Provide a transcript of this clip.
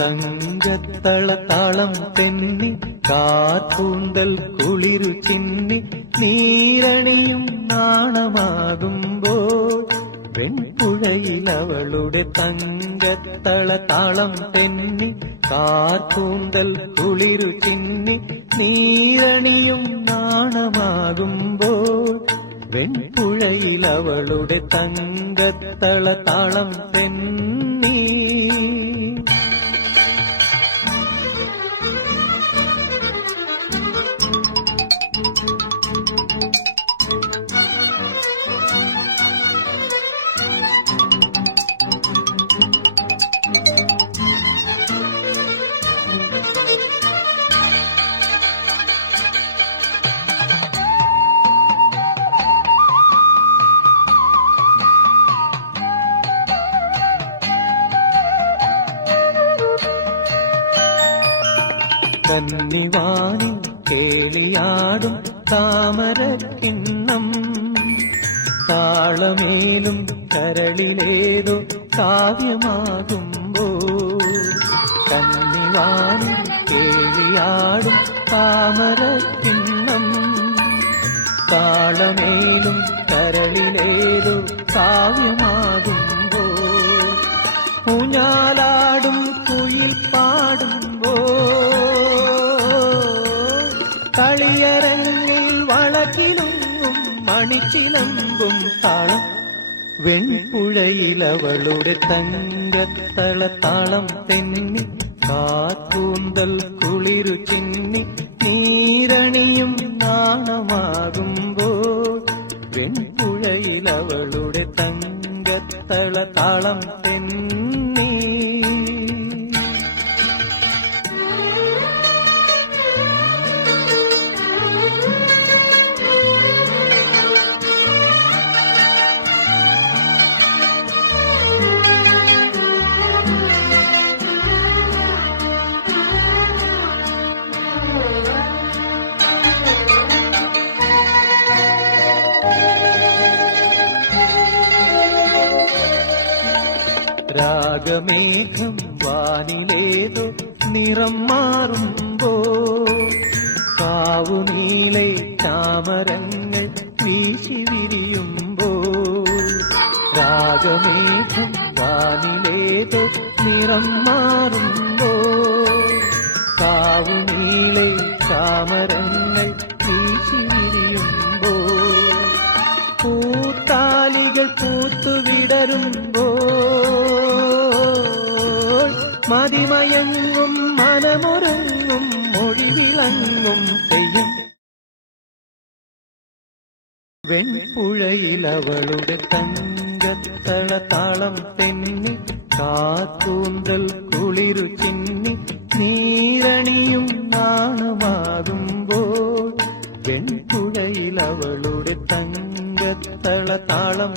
തങ്കത്തളത്താളം തെന്നി കാർക്കൂന്തൽ കുളിരു ചിന്നി നീരണിയും നാണമാകുമ്പോൾ വെൺപുഴയിൽ അവളുടെ തങ്കത്തളത്താളം തെന്നി കാർക്കൂന്തൽ കുളിരു ചിന്നി നീരണിയും നാണമാകുമ്പോൾ വെൺപുഴയിൽ അവളുടെ തങ്കത്തളത്താളം തെന്നി. കന്നിവാനിൽ കേളിയാടും താമരക്കിണ്ണം താളമേലും കരളിലേതോ കാവ്യമാകുമ്പോ കന്നിവാനിൽ കേളിയാടും താമരക്കിണ്ണം താളമേലും കരളിലേതോ കാവ്യമാകുമ്പോ ഊഞ്ഞാലാടും മണിച്ചിലമ്പും താളം. വെൺപുഴയിലവളുടെ തങ്കത്തളത്താളം തെന്നി കാക്കൂന്തൽ കുളിരു ചിന്നി നീരണിയും നാണമാകുമ്പോൾ വെൺപുഴയിലവളുടെ തങ്കത്തളത്താളം തെന്നി രാഗമേഘം വാനിലേതോ നിറം മാറുമ്പോ കാവുനീലെ താമരങ്ങൾ വീശി വിരിയുമ്പോ രാഗമേഘം വാനിലേതോ നിറം മാറുമ്പോ കാവുനീലെ ചാമരങ്ങൾ മതിമയങ്ങും മനമുറങ്ങും മൊഴിവിളങ്ങും തെയ്യം വെൺപുഴയിലവളുടെ തങ്കത്തളത്താളം തെന്നി കാത്തൂന്തൽ കുളിരു ചിന്നി നീരണിയും നാണമാകുമ്പോൾ വെൺപുഴയിലവളുടെ തങ്കത്തളത്താളം